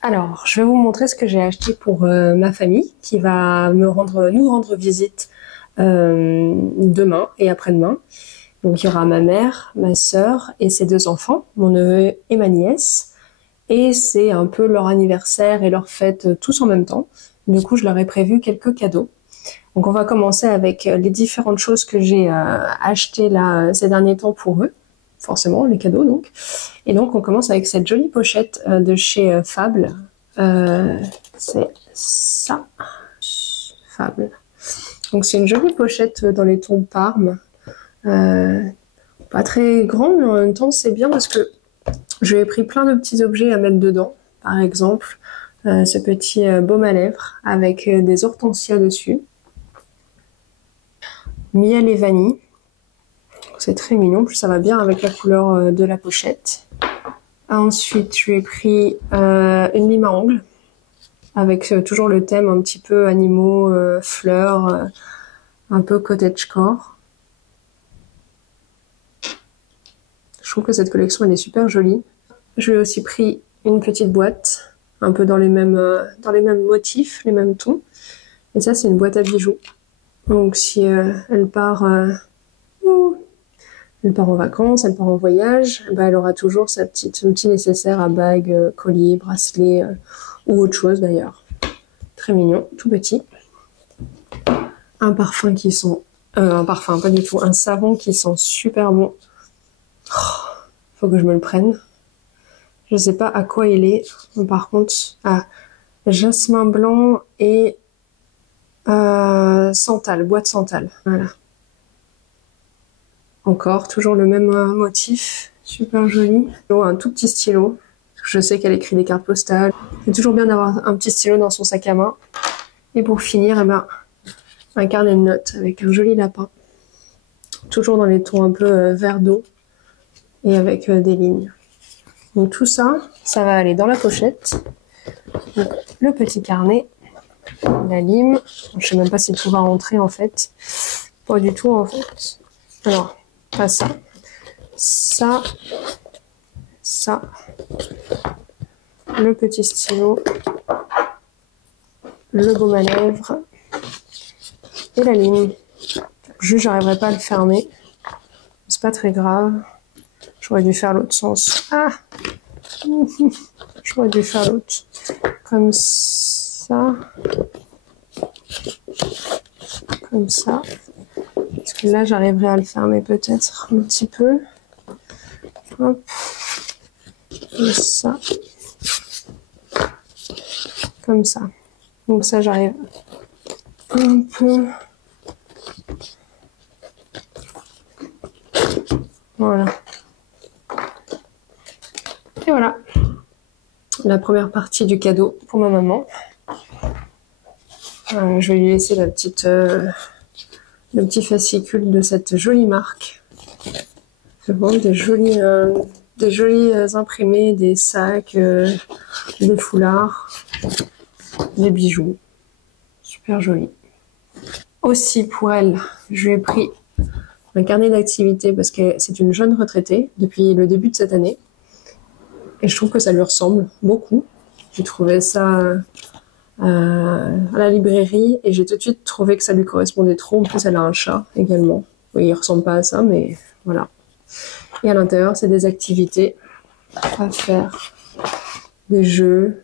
Alors, je vais vous montrer ce que j'ai acheté pour ma famille qui va nous rendre visite demain et après-demain. Donc, il y aura ma mère, ma sœur et ses 2 enfants, mon neveu et ma nièce. Et c'est un peu leur anniversaire et leur fête tous en même temps. Du coup, je leur ai prévu quelques cadeaux. Donc, on va commencer avec les différentes choses que j'ai achetées là ces derniers temps pour eux. Forcément, les cadeaux donc. Et donc, on commence avec cette jolie pochette de chez Fable. C'est ça. Fable. Donc, c'est une jolie pochette dans les tons Parme. Pas très grande, mais en même temps, c'est bien parce que je lui ai pris plein de petits objets à mettre dedans. Par exemple, ce petit baume à lèvres avec des hortensias dessus. Miel et vanille. C'est très mignon, plus ça va bien avec la couleur de la pochette. Ensuite, je lui ai pris une lime à ongles avec toujours le thème un petit peu animaux, fleurs, un peu cottagecore. Je trouve que cette collection elle est super jolie. Je lui ai aussi pris une petite boîte, un peu dans les mêmes motifs, les mêmes tons. Et ça, c'est une boîte à bijoux. Donc si elle part en vacances, elle part en voyage, bah, elle aura toujours son petit nécessaire à bague, collier, bracelet ou autre chose d'ailleurs. Très mignon, tout petit. Un parfum qui sent... un parfum, pas du tout. Un savon qui sent super bon. Oh, faut que je me le prenne. Je sais pas à quoi il est. Mais par contre, jasmin blanc et santal, bois de santal. Voilà. Encore, toujours le même motif, super joli. Un tout petit stylo. Je sais qu'elle écrit des cartes postales. C'est toujours bien d'avoir un petit stylo dans son sac à main. Et pour finir, eh ben, un carnet de notes avec un joli lapin. Toujours dans les tons un peu vert d'eau et avec des lignes. Donc tout ça, ça va aller dans la pochette. Donc, le petit carnet, la lime. Je sais même pas si tout va rentrer en fait. Pas du tout en fait. Alors, pas ça. Ça. Ça. Le petit stylo. Le baume à lèvres. Et la lime. Juste, j'arriverai pas à le fermer. C'est pas très grave. J'aurais dû faire l'autre sens. Ah! J'aurais dû faire l'autre. Comme ça. Comme ça. Parce que là, j'arriverai à le fermer peut-être un petit peu. Hop. Et ça. Comme ça. Donc ça, j'arrive un peu. Voilà. Et voilà. La première partie du cadeau pour ma maman. Je vais lui laisser le petit fascicule de cette jolie marque. C'est vraiment des jolis imprimés, des sacs, des foulards, des bijoux. Super joli. Aussi pour elle, je lui ai pris un carnet d'activités parce que c'est une jeune retraitée depuis le début de cette année. Et je trouve que ça lui ressemble beaucoup. J'ai trouvé ça à la librairie et j'ai tout de suite trouvé que ça lui correspondait trop. En plus, elle a un chat également. Oui, il ressemble pas à ça, mais voilà. Et à l'intérieur, c'est des activités à faire, des jeux.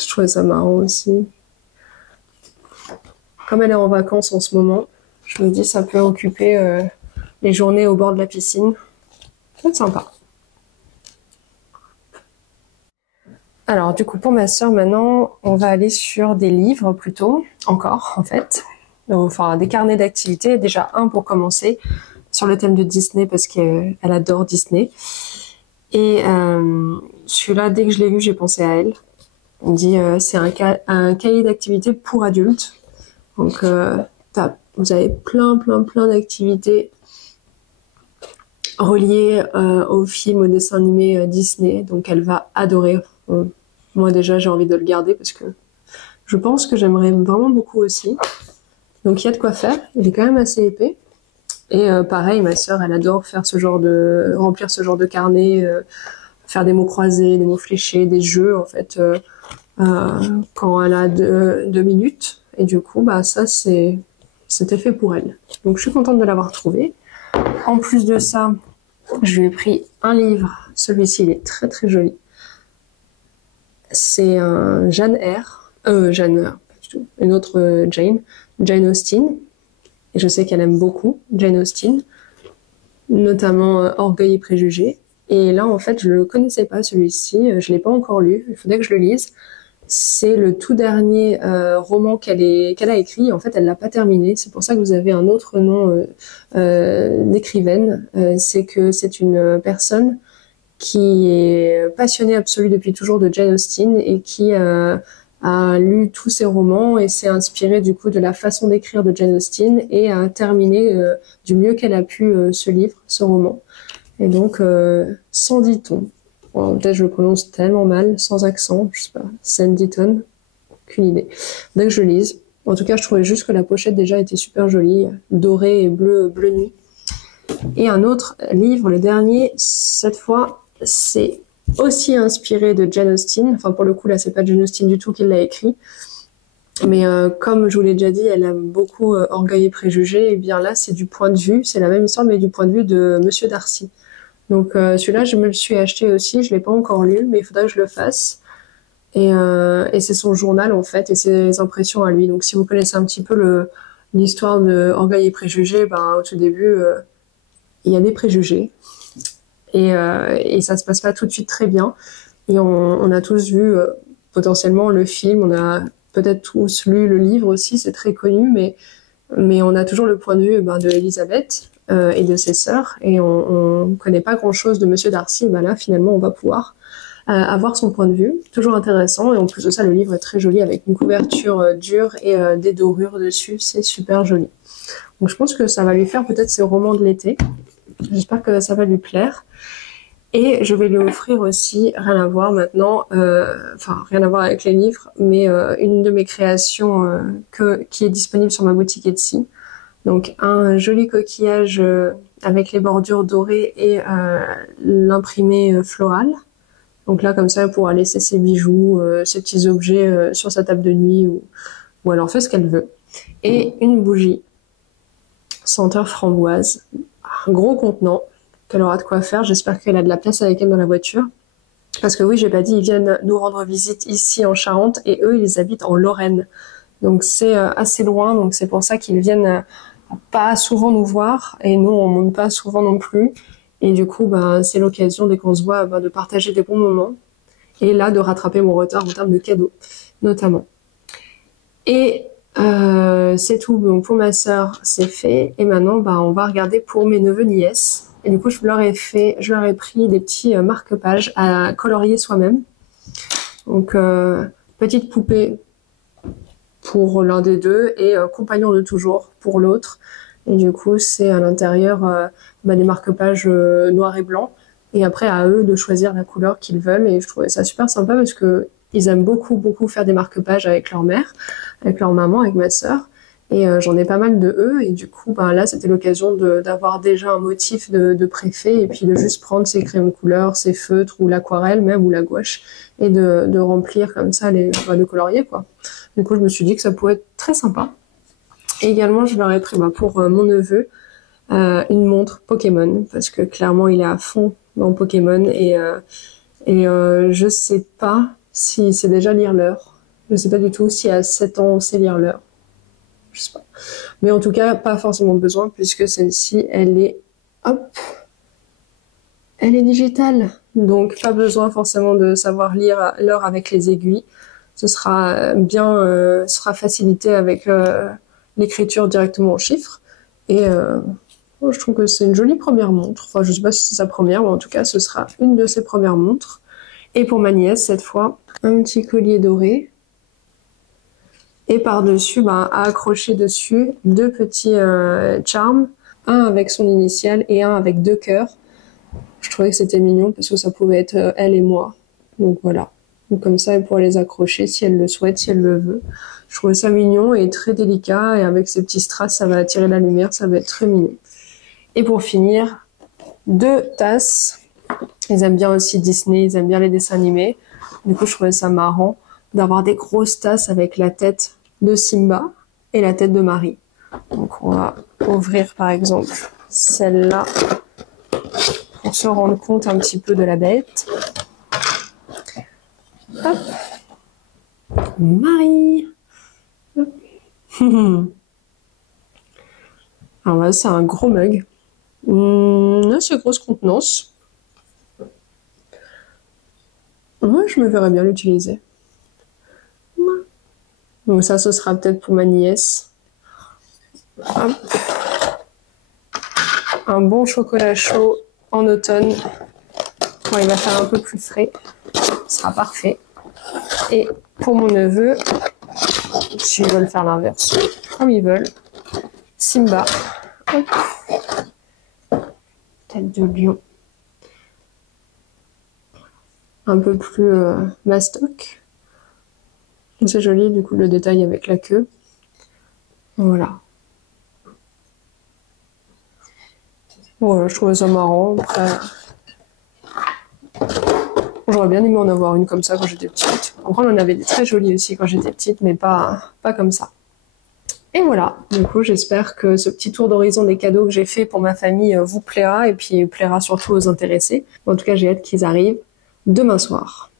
Je trouvais ça marrant aussi. Comme elle est en vacances en ce moment, je me dis ça peut occuper les journées au bord de la piscine. C'est sympa. Alors du coup pour ma sœur maintenant, on va aller sur des livres plutôt, encore en fait. Enfin des carnets d'activités, déjà un pour commencer, sur le thème de Disney parce qu'elle adore Disney. Et celui-là, dès que je l'ai lu, j'ai pensé à elle. On dit c'est un cahier d'activités pour adultes. Donc vous avez plein d'activités reliées aux films, aux dessins animés Disney. Donc elle va adorer. Moi déjà j'ai envie de le garder parce que je pense que j'aimerais vraiment beaucoup aussi. Donc il y a de quoi faire. Il est quand même assez épais. Et pareil, ma sœur elle adore faire remplir ce genre de carnet, faire des mots croisés, des mots fléchés, des jeux en fait quand elle a 2 minutes. Et du coup bah ça c'était fait pour elle. Donc je suis contente de l'avoir trouvé. En plus de ça, je lui ai pris un livre. Celui-ci il est très joli. C'est un Jane Eyre, pas du tout, une autre Jane Austen. Et je sais qu'elle aime beaucoup Jane Austen, notamment Orgueil et Préjugés. Et là, en fait, je le connaissais pas celui-ci, je l'ai pas encore lu. Il faudrait que je le lise. C'est le tout dernier roman qu'elle a écrit. En fait, elle l'a pas terminé. C'est pour ça que vous avez un autre nom d'écrivaine. C'est que c'est une personne qui est passionnée absolue depuis toujours de Jane Austen et qui a lu tous ses romans et s'est inspirée du coup de la façon d'écrire de Jane Austen et a terminé du mieux qu'elle a pu ce roman. Et donc, 110 tons. Bon, peut-être je le prononce tellement mal, sans accent, je sais pas, Sanditon, aucune idée. Dès que je lise. En tout cas, je trouvais juste que la pochette déjà était super jolie, dorée et bleu nuit. Et un autre livre, le dernier, cette fois, c'est aussi inspiré de Jane Austen. Enfin, pour le coup, là, c'est pas Jane Austen du tout qui l'a écrit. Mais comme je vous l'ai déjà dit, elle aime beaucoup Orgueil et Préjugés. Et bien là, c'est du point de vue, c'est la même histoire, mais du point de vue de Monsieur Darcy. Donc celui-là, je me le suis acheté aussi. Je l'ai pas encore lu, mais il faudrait que je le fasse. Et c'est son journal, en fait, et ses impressions à lui. Donc si vous connaissez un petit peu l'histoire de Orgueil et Préjugés, ben, au tout début, il y a des préjugés. Et ça se passe pas tout de suite très bien. Et on a tous vu potentiellement le film, on a peut-être tous lu le livre aussi, c'est très connu, mais on a toujours le point de vue de Elisabeth et de ses sœurs, et on connaît pas grand-chose de Monsieur Darcy. Et ben là, finalement, on va pouvoir avoir son point de vue, toujours intéressant. Et en plus de ça, le livre est très joli avec une couverture dure et des dorures dessus, c'est super joli. Donc je pense que ça va lui faire peut-être ses romans de l'été. J'espère que ça va lui plaire. Et je vais lui offrir aussi, rien à voir maintenant, enfin rien à voir avec les livres, mais une de mes créations qui est disponible sur ma boutique Etsy. Donc un joli coquillage avec les bordures dorées et l'imprimé floral. Donc là, comme ça, elle pourra laisser ses bijoux, ses petits objets sur sa table de nuit ou elle en fait ce qu'elle veut. Et une bougie senteur framboise, un gros contenant qu'elle aura de quoi faire. J'espère qu'elle a de la place avec elle dans la voiture. Parce que oui, j'ai pas dit, ils viennent nous rendre visite ici en Charente et eux, ils habitent en Lorraine. Donc c'est assez loin, donc c'est pour ça qu'ils viennent pas souvent nous voir, et nous on monte pas souvent non plus. Et du coup, c'est l'occasion, dès qu'on se voit, de partager des bons moments. Et là, de rattraper mon retard en termes de cadeaux, notamment. Et c'est tout. Donc pour ma sœur, c'est fait. Et maintenant, on va regarder pour mes neveux nièces. Et du coup, je leur ai pris des petits marque-pages à colorier soi-même. Donc petite poupée pour l'un des deux et compagnon de toujours pour l'autre. Et du coup, c'est à l'intérieur des marque-pages noir et blanc. Et après, à eux de choisir la couleur qu'ils veulent. Et je trouvais ça super sympa parce que ils aiment beaucoup faire des marque-pages avec leur mère, avec leur maman, avec ma sœur. Et j'en ai pas mal de eux. Et du coup, là, c'était l'occasion d'avoir déjà un motif de préfet et puis de juste prendre ses crèmes couleurs, ses feutres ou l'aquarelle même ou la gouache et de remplir comme ça de colorier, quoi. Du coup, je me suis dit que ça pourrait être très sympa. Et également, je leur ai pris pour mon neveu une montre Pokémon parce que clairement, il est à fond dans Pokémon et je sais pas si c'est déjà lire l'heure. Je sais pas du tout si à 7 ans on sait lire l'heure. Je sais pas. Mais en tout cas, pas forcément besoin puisque celle-ci, elle est digitale. Donc pas besoin forcément de savoir lire l'heure avec les aiguilles. Ce sera sera facilité avec l'écriture directement en chiffres. Et je trouve que c'est une jolie première montre. Enfin, je sais pas si c'est sa première, mais en tout cas, ce sera une de ses premières montres. Et pour ma nièce, cette fois, un petit collier doré. Et par-dessus, à accrocher dessus, deux petits charms. Un avec son initiale et un avec 2 cœurs. Je trouvais que c'était mignon parce que ça pouvait être elle et moi. Donc voilà. Donc comme ça, elle pourrait les accrocher si elle le souhaite, si elle le veut. Je trouvais ça mignon et très délicat. Et avec ces petits strass, ça va attirer la lumière. Ça va être très mignon. Et pour finir, 2 tasses. Ils aiment bien aussi Disney, ils aiment bien les dessins animés. Du coup, je trouvais ça marrant d'avoir des grosses tasses avec la tête de Simba et la tête de Marie. Donc on va ouvrir par exemple celle-là pour se rendre compte un petit peu de la bête. Hop. Marie. Hop. Alors là, c'est un gros mug. Assez grosse contenance. Moi, je me verrais bien l'utiliser. Donc ça, ce sera peut-être pour ma nièce. Hop. Un bon chocolat chaud en automne. Quand il va faire un peu plus frais, ce sera parfait. Et pour mon neveu, s'ils veulent faire l'inverse, comme ils veulent, Simba. Hop. Tête de lion. Un peu plus mastoc. C'est joli, du coup, le détail avec la queue. Voilà. Voilà, je trouvais ça marrant. Après, j'aurais bien aimé en avoir une comme ça quand j'étais petite. Après, on en avait des très jolies aussi quand j'étais petite, mais pas comme ça. Et voilà, du coup, j'espère que ce petit tour d'horizon des cadeaux que j'ai fait pour ma famille vous plaira et puis plaira surtout aux intéressés. En tout cas, j'ai hâte qu'ils arrivent demain soir.